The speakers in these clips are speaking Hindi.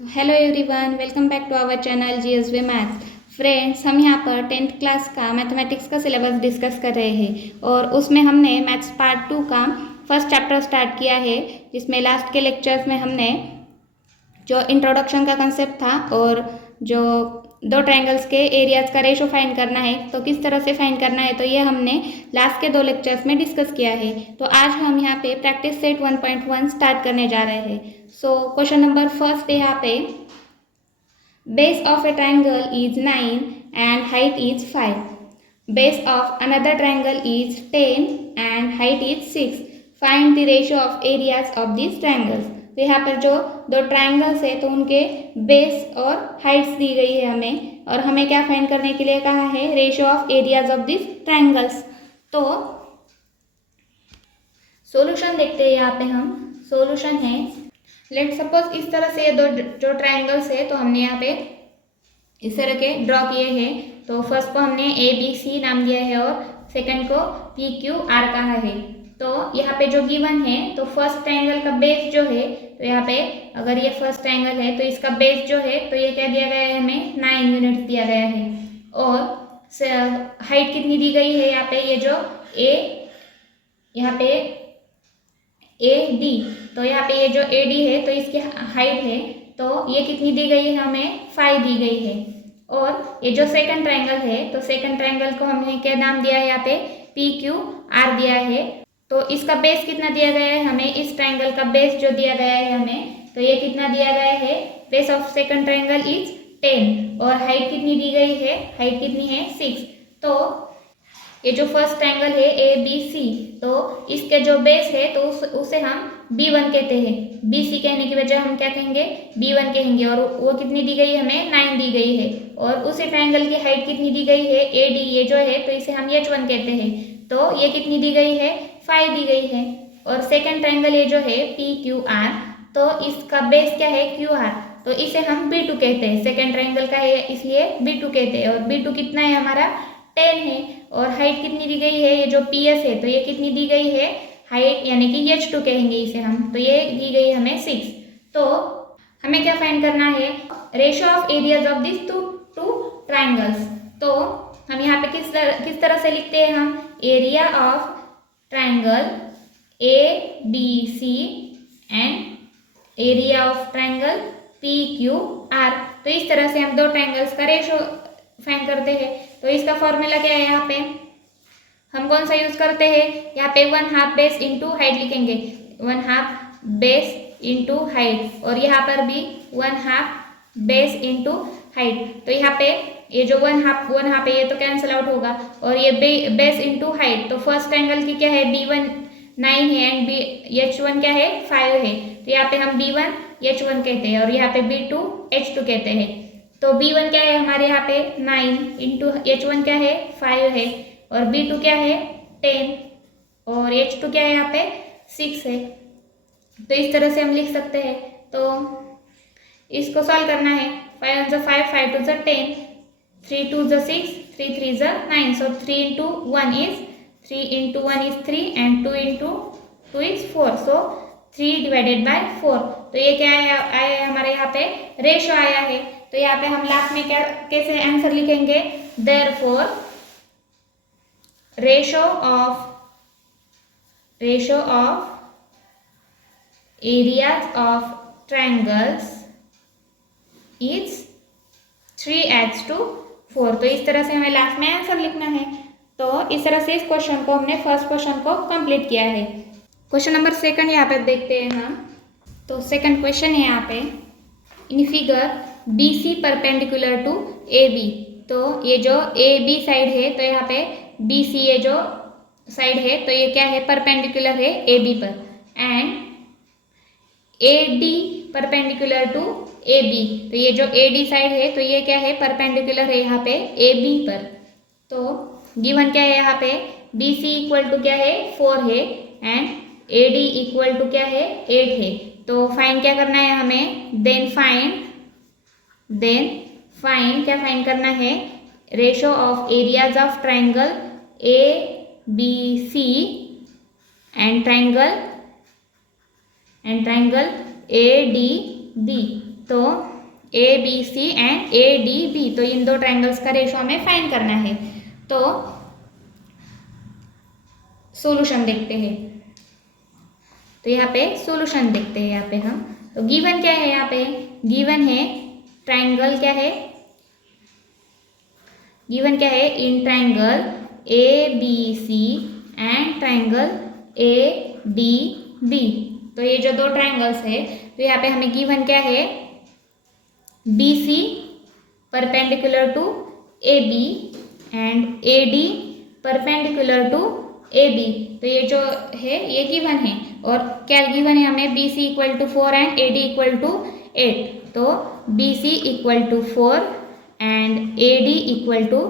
Hello everyone, welcome back to our channel GSV maths. Friends, हम यहाँ पर 10th क्लास का मैथमेटिक्स का सिलेबस डिस्कस कर रहे हैं और उसमें हमने मैथ्स पार्ट 2 का फर्स्ट चैप्टर स्टार्ट किया है, जिसमें लास्ट के लेक्चर्स में हमने जो इंट्रोडक्शन का कंसेप्ट था और जो दो ट्रायंगल्स के एरियाज का रेशो फाइंड करना है तो किस तरह से फाइंड करना है, तो ये हमने लास्ट के दो लेक्चर्स में डिस्कस किया है। तो आज हम यहाँ पे प्रैक्टिस सेट 1.1 स्टार्ट करने जा रहे हैं। सो क्वेश्चन नंबर फर्स्ट है यहाँ पे, base of A triangle is 9 and height is 5, base of another triangle is 10 and height is 6, find the ratio of areas of this triangles. तो यहाँ पर जो दो ट्रायंगल्स है तो उनके बेस और हाइट्स दी गई है हमें, और हमें क्या फाइंड करने के लिए कहा है, ratio of areas of this triangles. तो सॉल्यूशन देखते हैं। यहाँ पे हम सॉल्यूशन है, लेट सपोज इस तरह से दो जो ट्रायंगल्स है तो हमने यहाँ पे इस तरह के ड्रॉ किए हैं। तो फर्स्ट को हमने ए बी सी नाम दिया है और सेकंड को पी क्यू आर कहा है। तो यहाँ पे जो गिवन है तो फर्स्ट ट्रायंगल का बेस जो है, तो यहाँ पे अगर ये फर्स्ट ट्रायंगल है तो इसका बेस जो है तो ये क्या दिया गया है, हमें 9 यूनिट्स दिया गया है। और हाइट कितनी दी गई है, यहाँ पे ये जो यहाँ पे ए डी, तो यहाँ पे ये जो ए डी है तो इसकी हाइट है तो ये कितनी दी गई है, हमें 5 दी गई है। और ये जो सेकंड ट्रायंगल है तो सेकंड ट्रायंगल को हमने क्या नाम दिया है, यहाँ पे पी क्यू आर दिया है। तो इसका बेस कितना दिया गया है हमें, इस ट्रायंगल का बेस जो दिया गया है हमें, तो ये कितना दिया गया है, base of second triangle is 10 और हाइट कितनी दी गई है, हाइट कितनी है 6। तो ये जो फर्स्ट ट्रायंगल है ए बी सी, तो इसके जो बेस है तो उसे हम B1 कहते हैं। BC कहने की वजह हम क्या कहेंगे, B1 कहेंगे। और वो कितनी दी गई है हमें, 9 दी गई है। और उसी ट्रायंगल की हाइट कितनी दी गई है, AD, ये जो है तो इसे हम H1 कहते हैं। तो ये कितनी दी गई है, 5 दी गई है। और सेकेंड ट्रायंगल ये जो है PQR, तो इसका बेस क्या है QR, तो इसे हम B2 कहते हैं। सेकेंड ट्रायंगल का है इसलिए B2 कहते हैं। और B2 कितना है हमारा, 10 है। और हाइट कितनी दी गई है, ये जो PS है तो ये कितनी दी गई है, हाइट यानी कि H2 कहेंगे इसे हम, तो ये दी गई हमें 6। तो हमें क्या फाइंड करना है, ratio of areas of this two triangles. तो हम यहाँ पे किस तरह से लिखते हैं हम, area of triangle ABC and area of triangle PQR। तो इस तरह से हम दो ट्रायंगल्स का रेशियो फाइंड करते हैं। तो इसका फॉर्मूला क्या है, यहाँ पे हम कौन सा यूज करते हैं, यहाँ पे 1/2 बेस इंटू हाइट लिखेंगे, 1/2 बेस इंटू हाइट। और यहाँ पर भी 1/2 बेस इंटू हाइट। तो यहाँ पे ये जो 1/2 है ये तो कैंसिल आउट होगा। और ये बेस इंटू हाइट, तो फर्स्ट एंगल की क्या है, B1 9 है एंड H1 क्या है, 5 है। तो यहाँ पे हम B1 H1 कहते हैं और यहाँ पे B2 H2 कहते हैं। तो B1 क्या है हमारे यहाँ पे 9 इंटू H1 क्या है, 5 है। और B2 क्या है, 10 और H2 क्या है यहाँ पे 6 है। तो इस तरह से हम लिख सकते हैं। तो इसको सॉल्व करना है, 5 1 5, 5 2 10, 3 2 6, 3 3 9। सो 3 into 1 is 3 into 1 is 3 and 2 into 2 is 4। So 3 divided by 4। तो ये क्या आया है हमारे यहाँ पे, रेशो आया है। तो यहाँ पे हम लास्ट में क्या कैसे आंसर लिखेंगे, therefore ratio of areas of triangles is 3:4। तो इस तरह से हमें लास्ट में आंसर लिखना है। तो इस तरह से इस क्वेश्चन को हमने फर्स्ट क्वेश्चन को कंप्लीट किया है। क्वेश्चन नंबर सेकंड यहाँ पे देखते हैं हम। तो सेकंड क्वेश्चन है यहाँ पे, in figure BC perpendicular to AB। तो ये जो AB साइड है तो यहाँ पे BC ये जो साइड है तो ये क्या है, परपेंडिकुलर है AB पर। And AD perpendicular to AB, तो ये जो AD साइड है तो ये क्या है, परपेंडिकुलर है यहाँ पे AB पर। तो गिवन क्या है यहाँ पे, BC इक्वल टू क्या है, 4 है एंड AD इक्वल टू क्या है, 8 है। तो फाइंड क्या करना है हमें, देन फाइंड क्या फाइंड करना है, ratio of areas of triangle ABC and triangle ADB। तो ABC एंड ADB, तो इन दो ट्रायंगल्स का रेशो हमें फाइंड करना है। तो सॉल्यूशन देखते हैं। तो यहाँ पे सॉल्यूशन देखते हैं। यहाँ पे हम तो गिवन क्या है, यहाँ पे गिवन है ट्रायंगल क्या है, गिवन क्या है, in triangle ABC and triangle ADB। तो ये जो दो ट्रायंगल्स है, तो यहाँ पे हमें गिवन क्या है, BC perpendicular to AB and AD perpendicular to AB। तो ये जो है ये गिवन है। और क्या गिवन है हमें, BC equal to 4 and AD equal to 8। तो BC equal to 4 and AD equal to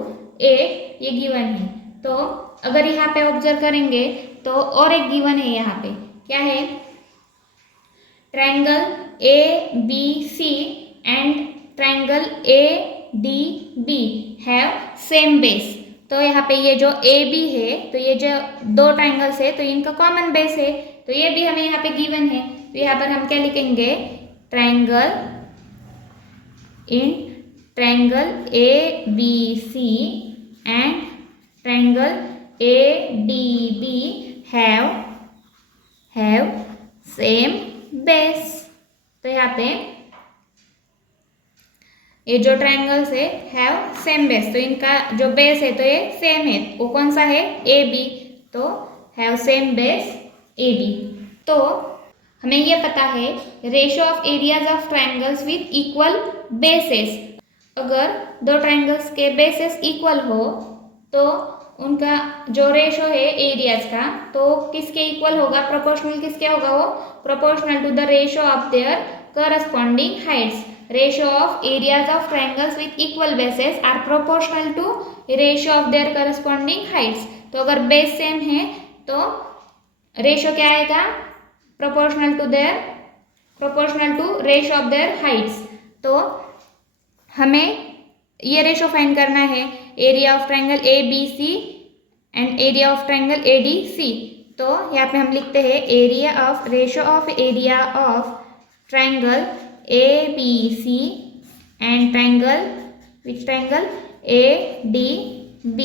8 ये गिवन है। तो अगर यहाँ पे ऑब्जर्व करेंगे तो और एक गिवन है, यहाँ पे क्या है, triangle ABC and triangle ADB have same base. तो यहाँ पे ये जो AB है, तो ये जो दो ट्रायंगल्स है, तो इनका कॉमन बेस है। तो ये भी हमें यहाँ पे गिवन है। तो यहाँ पर हम क्या लिखेंगे, triangle in triangle ABC and triangle ADB have same base. तो यहाँ पे ये जो ट्रायंगल्स है हैव सेम बेस, तो इनका जो बेस है तो ये सेम है। वो कौन सा है, AB। तो हैव सेम बेस AB। तो हमें ये पता है ratio of areas of triangles with equal bases. अगर दो ट्रायंगल्स के बेसेस इक्वल हो तो उनका जो रेशो है एरियाज का, तो किसके इक्वल होगा, प्रोपोर्शनल किसके होगा, वो proportional to the ratio of their corresponding heights. Ratio of areas of triangles with equal bases are proportional to ratio of their corresponding heights. तो अगर बेस सेम है तो रेशो क्या आएगा, proportional to ratio of their heights. तो हमें ये रेशो फाइंड करना है, area of triangle ABC and area of triangle ADC। तो यहाँ पे हम लिखते हैं ratio of area of triangle ABC and triangle ADB।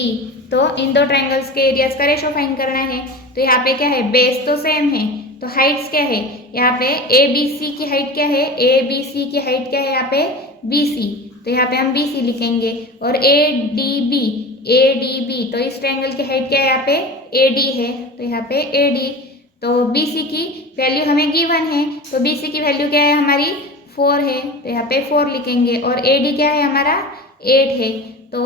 तो इन दो ट्रायंगल्स के एरियाज का रेशो फाइंड करना है। तो यहाँ पे क्या है, बेस तो सेम है, तो हाइट्स क्या है, यहाँ पे ABC की हाइट क्या है, ABC की हाइट क्या है यहाँ पे BC। तो यहाँ पे हम BC लिखेंगे। और ADB तो इस ट्रायंगल की हाइट क्या है, यहाँ पे AD है, तो यहाँ पे AD। तो BC की वैल्यू हमें गिवन है, तो BC की वैल्यू क्या है हमारी 4 है, तो यहाँ पे 4 लिखेंगे। और AD क्या है हमारा 8 है, तो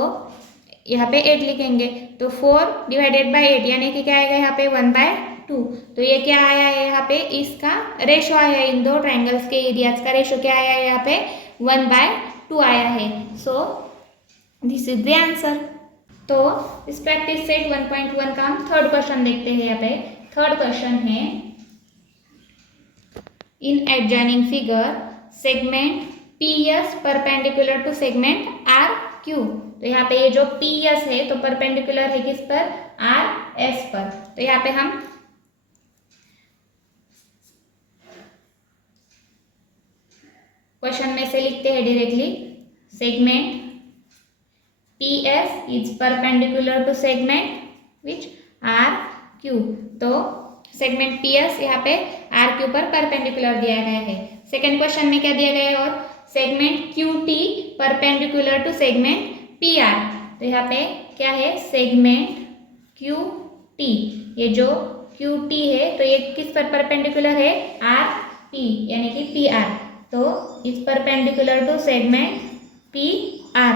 यहाँ पे 8 लिखेंगे। तो 4 डिवाइडेड बाई 8 यानी कि क्या आएगा यहाँ पे 1/2। तो ये क्या आया है यहाँ पे, इसका रेशो आया है, इन दो ट्रायंगल्स के एरियाज का रेशो क्या आया है यहाँ पे 1/2 आया है। So this is the answer. तो इस प्रैक्टिस सेट 1.1 का हम थर्ड क्वेश्चन देखते हैं। यहाँ पे थर्ड क्वेश्चन है, in adjoining figure segment PS perpendicular to segment RQ। तो यहाँ पे ये जो PS है तो परपेंडिकुलर है किस पर, RS पर। तो यहाँ पे हम क्वेश्चन में से लिखते हैं directly, segment PS is perpendicular to segment which RQ। तो सेगमेंट PS यहाँ पे RQ पर परपेंडिकुलर दिया गया है। सेकंड क्वेश्चन में क्या दिया गया है, और segment QT perpendicular to segment PR। तो यहाँ पे क्या है, सेगमेंट QT, ये जो QT है तो ये किस पर परपेंडिकुलर है, RP यानी कि PR। तो is perpendicular to segment PR।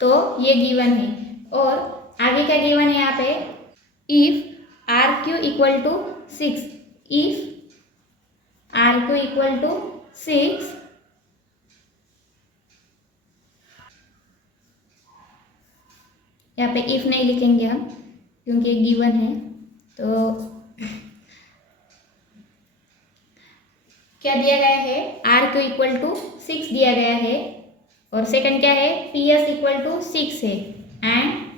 तो ये गिवन है। और आगे क्या गिवन है यहाँ पे, if RQ equal to 6, if RQ equal to 6 यहाँ पे इफ नहीं लिखेंगे हम क्योंकि गिवन है। तो क्या दिया गया है, RQ इक्वल टू 6 दिया गया है, और सेकंड क्या है, PS इक्वल टू 6 है एंड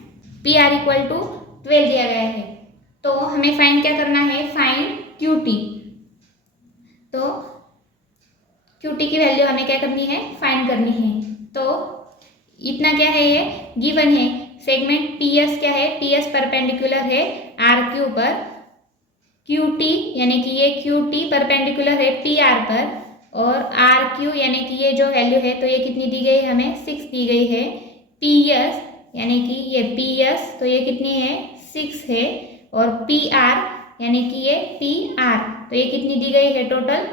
PR इक्वल टू 12 दिया गया है। तो हमें फाइंड क्या करना है, फाइंड QT। तो क्यू टी की वैल्यू हमें क्या करनी है, फाइंड करनी है। तो इतना क्या है, ये गिवन है। सेगमेंट पी एस क्या है, पी एस परपेंडिकुलर है आर क्यू पर, क्यू टी यानी कि ये क्यू टी परपेंडिकुलर है पी आर पर, और आर क्यू यानी कि ये जो वैल्यू है तो ये कितनी दी गई है, हमें 6 दी गई है। पी एस यानी कि ये पी एस तो ये कितनी है, 6 है, और पी आर यानी कि ये पी आर तो ये कितनी दी गई है टोटल,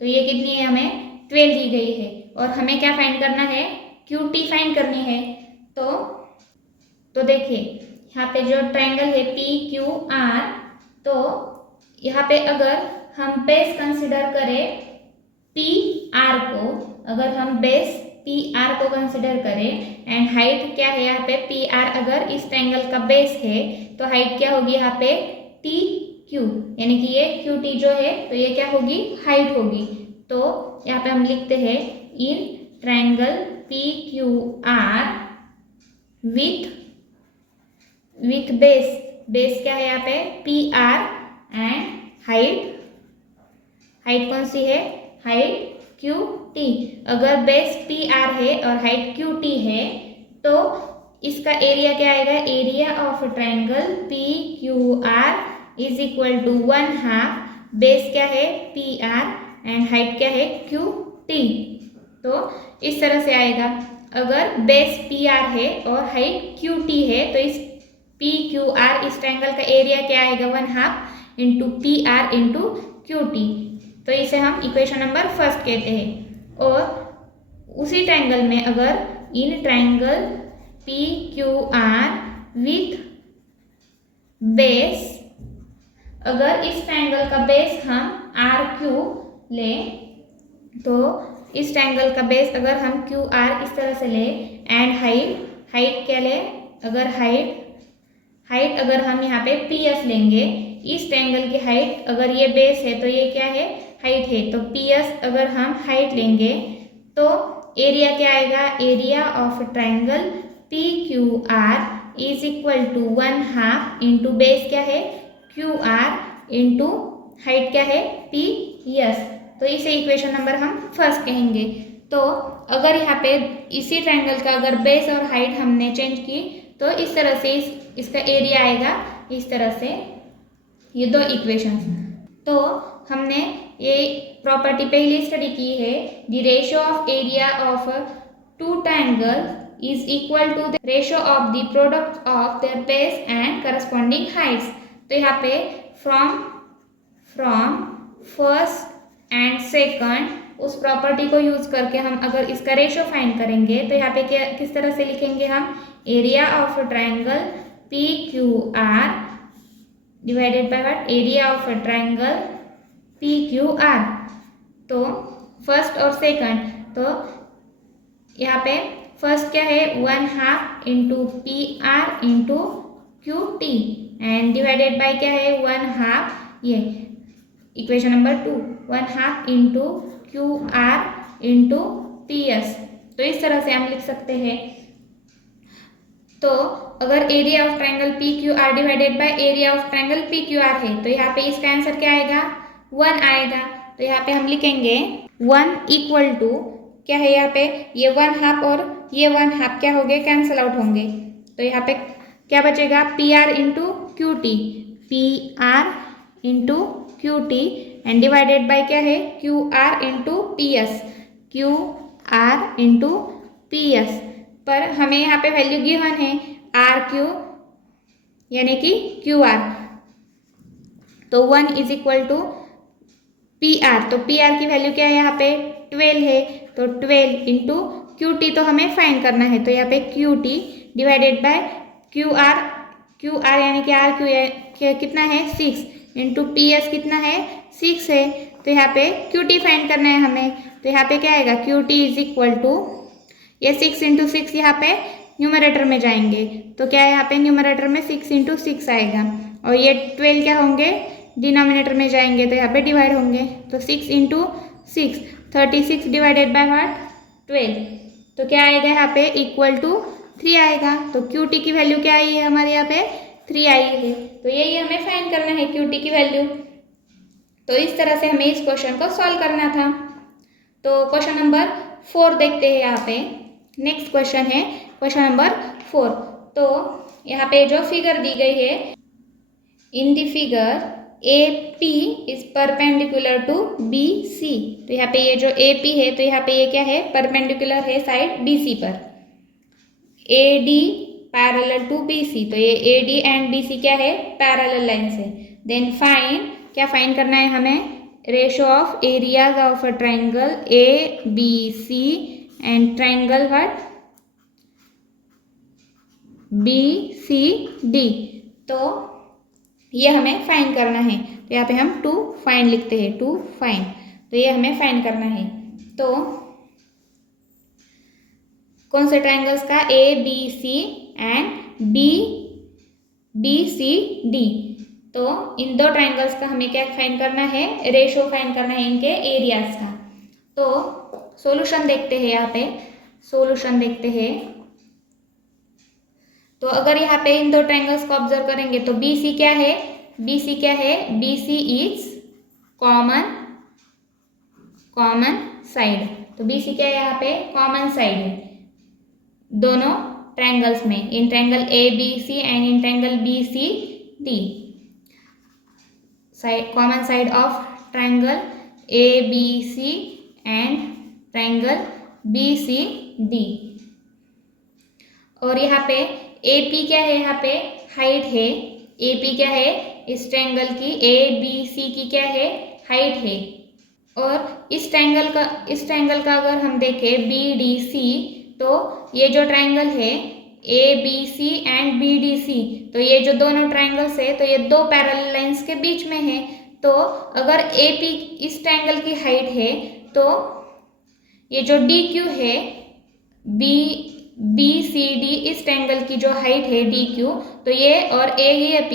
तो ये कितनी है, हमें 12 दी गई है। और हमें क्या फाइंड करना है, क्यू टी फाइंड करनी है। तो देखिए यहाँ पे जो ट्रायंगल है पी क्यू आर, तो यहाँ पे अगर हम बेस कंसिडर करें पी आर को, अगर हम बेस पी आर को कंसिडर करें एंड हाइट क्या है यहाँ पे पी आर, अगर इस ट्रायंगल का बेस है तो हाइट क्या होगी यहाँ पे टी क्यू, यानी कि ये क्यू टी जो है तो ये क्या होगी, हाइट होगी। तो यहाँ पे हम लिखते हैं in triangle P Q are with base क्या है यहाँ पे पी आर एंड हाइट कौन सी है, हाइट क्यू टी। अगर बेस पी आर है और हाइट क्यू टी है तो इसका एरिया क्या आएगा, area of triangle P Q R is equal to 1/2 base क्या है पी आर एंड हाइट क्या है क्यू टी। तो इस तरह से आएगा, अगर बेस पी आर है और हाइट क्यू टी है तो इस पी क्यू आर इस ट्रायंगल का एरिया क्या आएगा, 1/2 into P R into Q T. तो इसे हम इक्वेशन नंबर फर्स्ट कहते हैं। और उसी ट्रायंगल में अगर in triangle P Q are with base, अगर इस ट्रायंगल का बेस हम आर क्यू लें, तो इस ट्रायंगल का बेस अगर हम क्यू आर इस तरह से ले एंड हाइट क्या ले, अगर हाइट अगर हम यहाँ पे पी एस लेंगे, इस ट्रायंगल की हाइट अगर ये बेस है तो ये क्या है, हाइट है, तो पी एस अगर हम हाइट लेंगे तो एरिया क्या आएगा, area of triangle P Q R is equal to 1/2 into base क्या है क्यू आर इंटू हाइट क्या है पी एस। तो इसे इक्वेशन नंबर हम फर्स्ट कहेंगे। तो अगर यहाँ पे इसी ट्रायंगल का अगर बेस और हाइट हमने चेंज की तो इस तरह से इसका एरिया आएगा, इस तरह से ये दो इक्वेशंस। तो हमने ये प्रॉपर्टी पहले स्टडी की है, the ratio of area of two triangle is equal to the ratio of the product of their base and corresponding heights. तो यहाँ पे फ्रॉम फर्स्ट एंड सेकंड उस प्रॉपर्टी को यूज करके हम अगर इसका रेशियो फाइंड करेंगे तो यहाँ पे क्या किस तरह से लिखेंगे हम, area of triangle P Q are divided by what, area of triangle P Q R. तो फर्स्ट और सेकंड, तो यहाँ पे फर्स्ट क्या है 1/2 into P R into Q T and divided by क्या है 1/2, ये equation number 2 1/2 into Q R into P S. तो इस तरह से हम लिख सकते हैं। तो अगर area of triangle P Q are divided by area of triangle P Q are है तो यहाँ पे इसका आंसर क्या आएगा, 1 आएगा। तो यहाँ पे हम लिखेंगे 1 इक्वल टू क्या है, यहाँ पे ये 1/2 और ये 1/2 क्या हो गए, कैंसिल आउट होंगे। तो यहाँ पे क्या बचेगा, P R into Q T, P R into Q T and divided by क्या है Q R into P S, Q R into P S. पर हमें यहाँ पे वैल्यू गिवन है आर क्यू यानी कि क्यू आर, तो 1 is equal to P R. तो पी आर की वैल्यू क्या है यहाँ पे 12 है, तो 12 इंटू क्यू टी तो हमें फाइंड करना है। तो यहाँ पे Q T divided by Q R यानी कि आर क्यू कितना है 6 इंटू पी एस कितना है 6 है। तो यहाँ पे क्यू टी फाइंड करना है हमें। तो यहाँ पे क्या आएगा, Q T is equal to ये 6 इंटू 6 यहाँ पे न्यूमरेटर में जाएंगे, तो क्या है यहाँ पे न्यूमरेटर में 6 इंटू 6 आएगा, और ये 12 क्या होंगे डिनोमिनेटर में जाएंगे तो यहाँ पे डिवाइड होंगे। तो 6 इंटू 6 36 डिवाइडेड बाय व्हाट 12, तो क्या आएगा यहाँ पे इक्वल टू 3 आएगा। तो क्यू टी की वैल्यू क्या आई है हमारे यहाँ पे 3 आई है। तो यही हमें फाइंड करना है क्यू टी की वैल्यू। तो इस तरह से हमें इस क्वेश्चन को सॉल्व करना था। तो क्वेश्चन नंबर 4 देखते हैं यहाँ पे। नेक्स्ट क्वेश्चन है क्वेश्चन नंबर 4। तो यहाँ पे जो फिगर दी गई है, in the figure AP is perpendicular to BC। तो यहाँ पे ये जो AP है, तो यहाँ पे ये क्या है, परपेंडिकुलर है साइड BC पर। AD पैरेलल टू BC, तो ये AD एंड BC क्या है, पैरेलल लाइन से। देन फाइंड, क्या फाइंड करना है हमें, ratio of areas of a triangle ABC and triangle what, BCD। तो ये हमें फाइंड करना है। तो यहाँ पे हम टू फाइंड लिखते हैं, टू फाइंड। तो ये हमें फाइंड करना है। तो कौन से ट्राइंगल्स का, ABC एंड BCD। तो इन दो ट्राइंगल्स का हमें क्या फाइंड करना है, रेशियो फाइंड करना है इनके एरियाज का। तो सॉल्यूशन देखते हैं, यहाँ पे सॉल्यूशन देखते हैं। तो अगर यहाँ पे इन दो ट्राइंगल्स को ऑब्जर्व करेंगे तो BC क्या है, BC क्या है, BC इज कॉमन साइड। तो BC क्या है, यहाँ पे कॉमन साइड है दोनों ट्राइंगल्स में, in triangle ABC and in triangle BCD। Side, common side of triangle ABC and triangle BCD। और यहाँ पे AP क्या है, यहाँ पे हाइट है। AP क्या है, इस ट्रायंगल की ABC की क्या है, हाइट है। और इस ट्रायंगल का अगर हम देखें BDC, तो ये जो ट्रायंगल है ABC एंड BDC, तो ये जो दोनों ट्रायंगल्स है, तो ये दो पैरेलल लाइंस के बीच में है। तो अगर AP इस ट्रायंगल की हाइट है, तो ये जो DQ है, BCD इस ट्रायंगल की जो हाइट है DQ, तो ये और AEP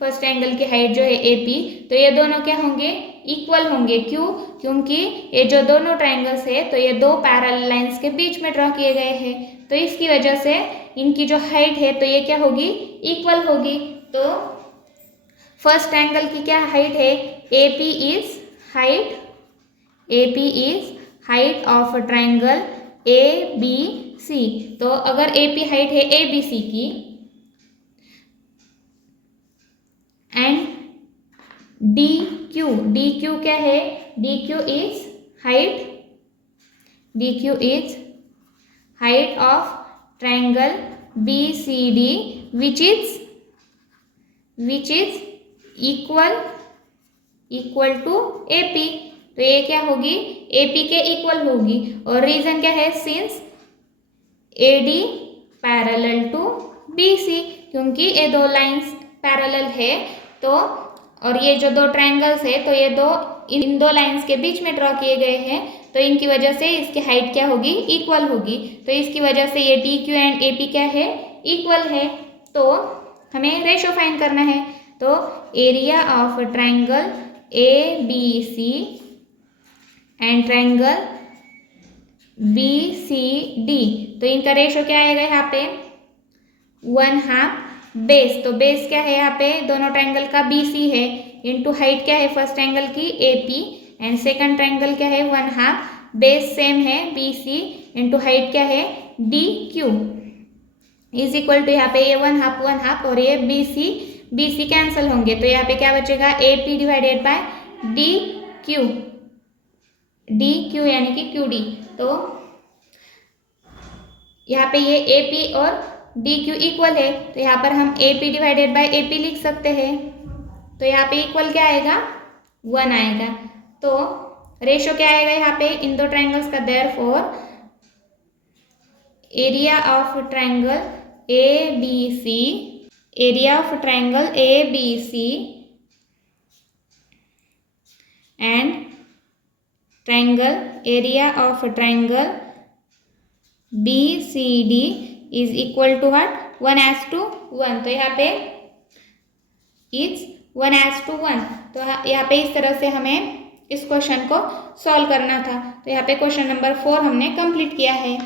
फर्स्ट एंगल की हाइट जो है AP, तो ये दोनों क्या होंगे, इक्वल होंगे। क्यों, क्योंकि ये जो दोनों ट्रायंगल्स है, तो ये दो पैरेलल लाइंस के बीच में ड्रॉ किए गए हैं। तो इसकी वजह से इनकी जो हाइट है, तो ये क्या होगी, इक्वल होगी। तो फर्स्ट एंगल की क्या हाइट है, AP is height of triangle ABC। तो अगर AP हाइट है ABC की एंड DQ क्या है, DQ is height of triangle BCD which is equal to AP। तो ये क्या होगी, AP के इक्वल होगी। और रीजन क्या है, since AD parallel to BC, क्योंकि ये दो लाइंस पैरेलल है। तो और ये जो दो ट्रायंगल्स है, तो ये दो इन दो लाइंस के बीच में ड्रॉ किए गए हैं। तो इनकी वजह से इसकी हाइट क्या होगी, इक्वल होगी। तो इसकी वजह से ये DQ एंड AP क्या है, इक्वल है। तो हमें रेशो फाइंड करना है। तो area of triangle ABC and triangle BCD, तो इनका रेशो क्या आएगा यहाँ पे, 1/2 बेस। तो बेस क्या है यहाँ पे, दोनों ट्रायंगल का BC है, इनटू हाइट क्या है फर्स्ट ट्रायंगल की AP एंड सेकंड ट्रायंगल क्या है 1/2, बेस सेम है BC इनटू हाइट क्या है DQ इज इक्वल टू, यहाँ पे ये 1/2 और ये BC कैंसिल होंगे। तो यहाँ पे क्या बचेगा, AP डिवाइडेड बाय DQ यानी कि QD। तो यहाँ पे ये AP और DQ इक्वल है, तो यहाँ पर हम AP डिवाइडेड बाय AP लिख सकते हैं। तो यहाँ पे इक्वल क्या आएगा, 1 आएगा। तो रेशो क्या आएगा यहाँ पे इन दो ट्रायंगल्स का, therefore area of triangle ABC and area of triangle BCD is equal to what, 1:1। तो यहाँ पे इज 1:1। तो यहाँ पे इस तरह से हमें इस क्वेश्चन को सॉल्व करना था। तो यहाँ पे क्वेश्चन नंबर 4 हमने कंप्लीट किया है।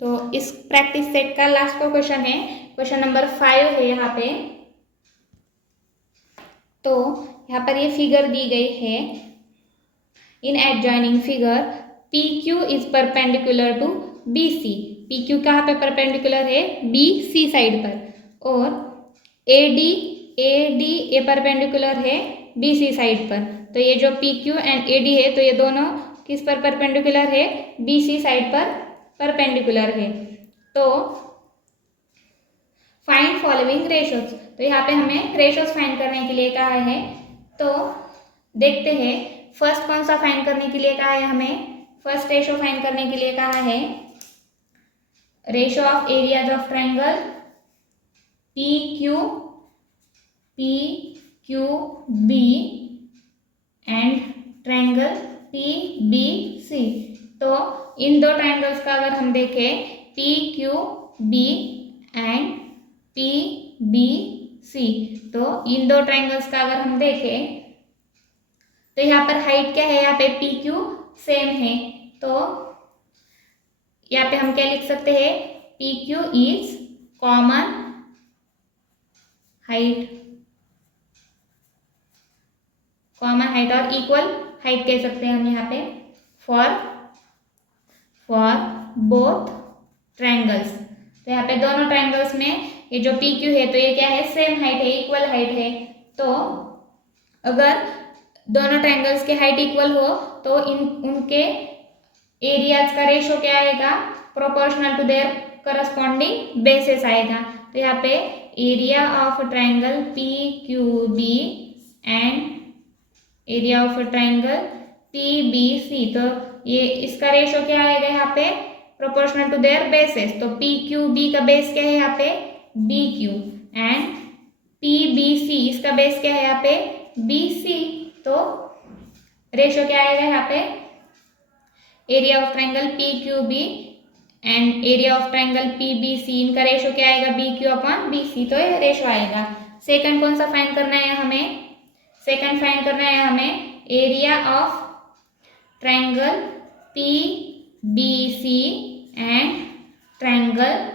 तो इस प्रैक्टिस सेट का लास्ट का क्वेश्चन है, क्वेश्चन नंबर 5 है यहाँ पे। तो यहाँ पर ये फिगर दी गई है, in adjoining figure P Q is perpendicular to B C. P Q कहाँ पे परपेंडिकुलर है? बी सी साइड पर। और ए डी ये परपेंडिकुलर है बी सी साइड पर। तो ये जो P Q and A D है तो ये दोनों किस पर परपेंडिकुलर है? बी सी साइड पर परपेंडिकुलर है। तो फाइंड फॉलोइंग रेशोज। तो यहाँ पे हमें रेशोज फाइंड करने के लिए कहा है। तो देखते हैं फर्स्ट कौन सा फाइंड करने के लिए कहा है हमें? फर्स्ट रेशो फाइंड करने के लिए कहा है ratio of areas of triangle P Q B and triangle P B C. तो इन दो ट्रायंगल्स का अगर हम देखें P Q B and P B C, तो इन दो ट्रायंगल्स का अगर हम देखें तो यहाँ पर हाइट क्या है? यहाँ पे पी क्यू सेम है। तो यहाँ पे हम क्या लिख सकते हैं? P Q is common height और इक्वल हाइट कह सकते हैं हम यहाँ पे फॉर बोथ ट्रायंगल्स। तो यहाँ पे दोनों ट्रायंगल्स में ये जो पी क्यू है तो ये क्या है? सेम हाइट है, इक्वल हाइट है। तो अगर दोनों ट्रायंगल्स की हाइट इक्वल हो तो उनके एरियाज का रेशो क्या आएगा? Proportional to their corresponding bases आएगा। तो यहाँ पे area of triangle P Q B and area of triangle P B C, तो ये इसका रेशो क्या आएगा यहाँ पे? Proportional to their bases. तो पी क्यू बी का बेस क्या है यहाँ पे? B Q and P B C इसका बेस क्या है यहाँ पे? B C. तो रेशो क्या आएगा यहाँ पे? Area of triangle P Q B and area of triangle P B C, इनका रेशो क्या आएगा? B Q upon B C. तो ये रेशो आएगा। सेकंड कौन सा फाइंड करना है हमें? सेकंड फाइंड करना है हमें area of triangle P B C and triangle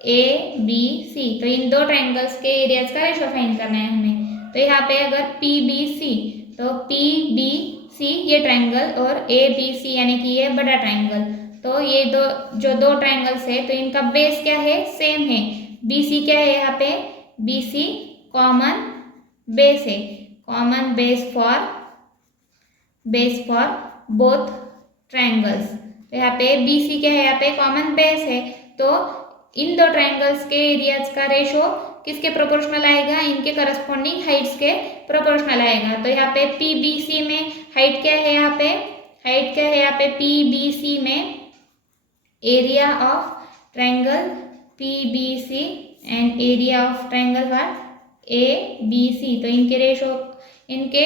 A B C. तो इन दो ट्रायंगल्स के एरियाज का रेशो फाइंड करना है हमें। तो यहाँ पे अगर पी बी सी, तो पी बी सी ये ट्रायंगल और ए बी सी यानी कि ये बड़ा ट्रायंगल, तो ये दो ट्रायंगल्स है तो इनका बेस क्या है? सेम है। बी सी क्या है यहाँ पे? बी सी कॉमन बेस है, common base for both triangles. तो यहाँ पे बी सी क्या है? यहाँ पे कॉमन बेस है। तो इन दो ट्रायंगल्स के एरियाज का रेशो किसके प्रोपोर्शनल आएगा? इनके करस्पॉन्डिंग हाइट्स के प्रोपोर्शनल आएगा। तो यहाँ पे पी बी सी में हाइट क्या है? यहाँ पे हाइट क्या है? यहाँ पे पी बी सी में area of triangle P B C and area of triangle A B C. तो इनके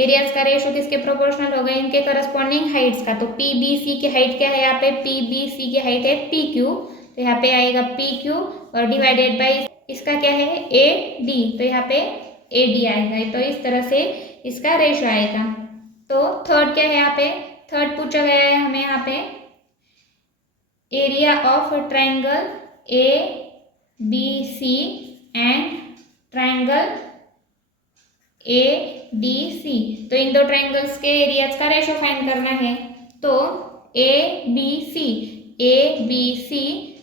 एरियाज का रेशो किसके प्रोपोर्शनल होगा? इनके करस्पॉन्डिंग हाइट्स का। तो पी बी सी की हाइट क्या है? यहाँ पे पी बी सी की हाइट है पी क्यू, तो यहाँ पे आएगा पी क्यू और डिवाइडेड बाई इसका क्या है? ए डी, तो यहाँ पे ए डी आएगा। तो इस तरह से इसका रेशो आएगा। तो थर्ड क्या है? यहाँ पे थर्ड पूछा गया है हमें यहाँ पे area of triangle A B C and triangle A D C. तो इन दो ट्रायंगल्स के एरियाज का रेशो फाइंड करना है। तो A B C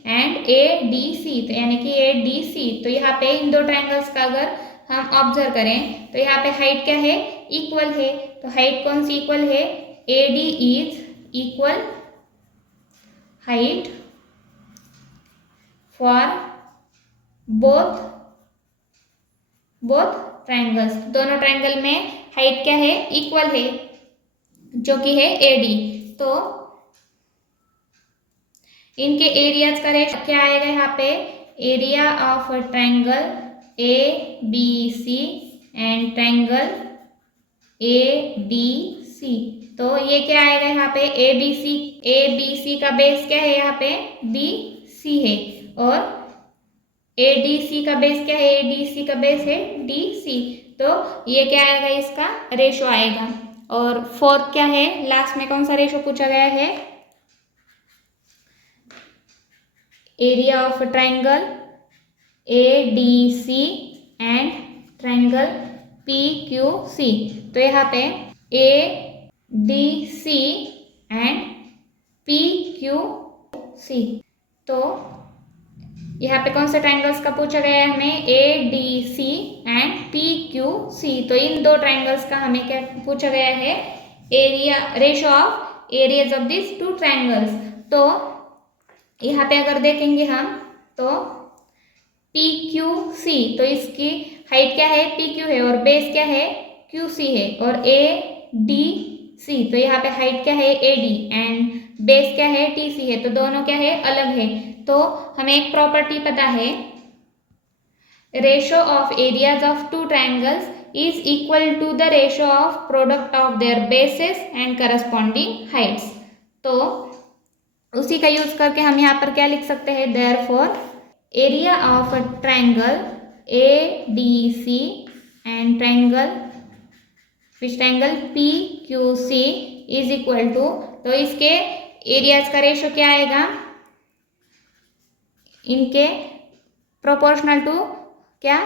and A D C, तो यानी कि ए डी सी। तो यहाँ पे इन दो ट्रायंगल्स का अगर हम ऑब्जर्व करें तो यहाँ पे हाइट क्या है? इक्वल है। तो हाइट कौन सी इक्वल है? A D is equal height for both triangles. दोनों ट्रायंगल में हाइट क्या है? इक्वल है, जो कि है ए डी। तो इनके एरियाज का रेट क्या आएगा यहाँ पे? Area of triangle A B C and triangle A D C. तो ये क्या आएगा यहाँ पे? ए बी सी का बेस क्या है? यहाँ पे बी सी है और ए डी सी का बेस क्या है? ए डी सी का बेस है डी सी। तो ये क्या आएगा? इसका रेशो आएगा। और फोर्थ क्या है? लास्ट में कौन सा रेशो पूछा गया है? Area of triangle A D C and triangle P Q C. तो यहाँ पे ए DC एंड PQC। तो यहाँ पे कौन से ट्राइंगल्स का पूछा गया है हमें, ADC एंड PQC। तो इन दो ट्राइंगल्स का हमें क्या पूछा गया है, area, ratio of areas of this two triangles. तो यहाँ पे अगर देखेंगे हम तो PQC, तो इसकी हाइट क्या है, PQ है, और बेस क्या है, QC है, और ADC, तो यहाँ पे हाइट क्या है, AD, एंड बेस क्या है, TC है, तो दोनों क्या है, अलग है। तो हमें एक प्रॉपर्टी पता है, ratio of areas of two triangles is equal to the ratio of product of their bases and corresponding heights. तो उसी का यूज करके हम यहाँ पर क्या लिख सकते हैं, therefore area of a triangle ADC and triangle which triangle PQC is equal to, तो इसके एरियाज का रेशो क्या आएगा, इनके प्रोपोर्शनल टू क्या,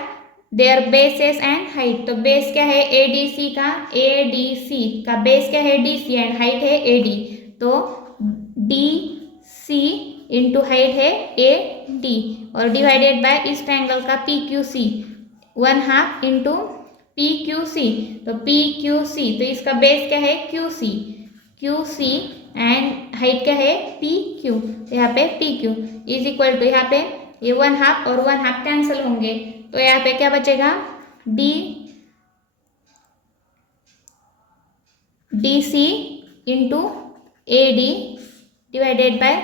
देयर बेसेस एंड हाइट। तो बेस क्या है, ADC का बेस क्या है, DC, एंड हाइट है AD। तो DC इंटू हाइट है AD, और डिवाइडेड बाय इस ट्राइंगल का PQC, 1/2 इंटू PQC। तो PQC, तो इसका बेस क्या है, QC एंड हाइट क्या है, PQ। तो यहाँ पे PQ इज इक्वल टू, यहाँ पे ये 1/2 और 1/2 कैंसिल होंगे, तो यहाँ पे क्या बचेगा, DC into AD divided by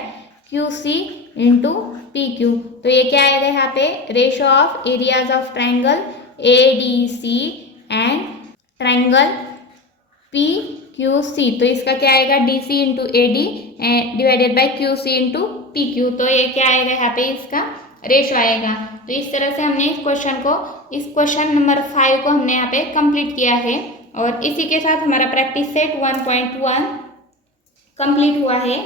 QC into PQ। तो ये क्या आएगा यहाँ पे, ratio of areas of triangle ADC and triangle PQC। तो इसका क्या आएगा, DC into AD divided by QC into PQ। तो ये क्या आएगा, यहाँ पे इसका रेशो आएगा। तो इस तरह से हमने इस क्वेश्चन नंबर 5 को हमने यहाँ पे कंप्लीट किया है, और इसी के साथ हमारा प्रैक्टिस सेट 1.1 कंप्लीट हुआ है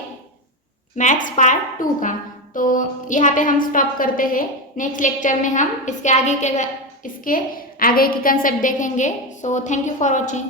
मैथ्स पार्ट 2 का। तो यहाँ पे हम स्टॉप करते हैं, नेक्स्ट लेक्चर में हम इसके आगे की कंसेप्ट देखेंगे। So thank you for watching.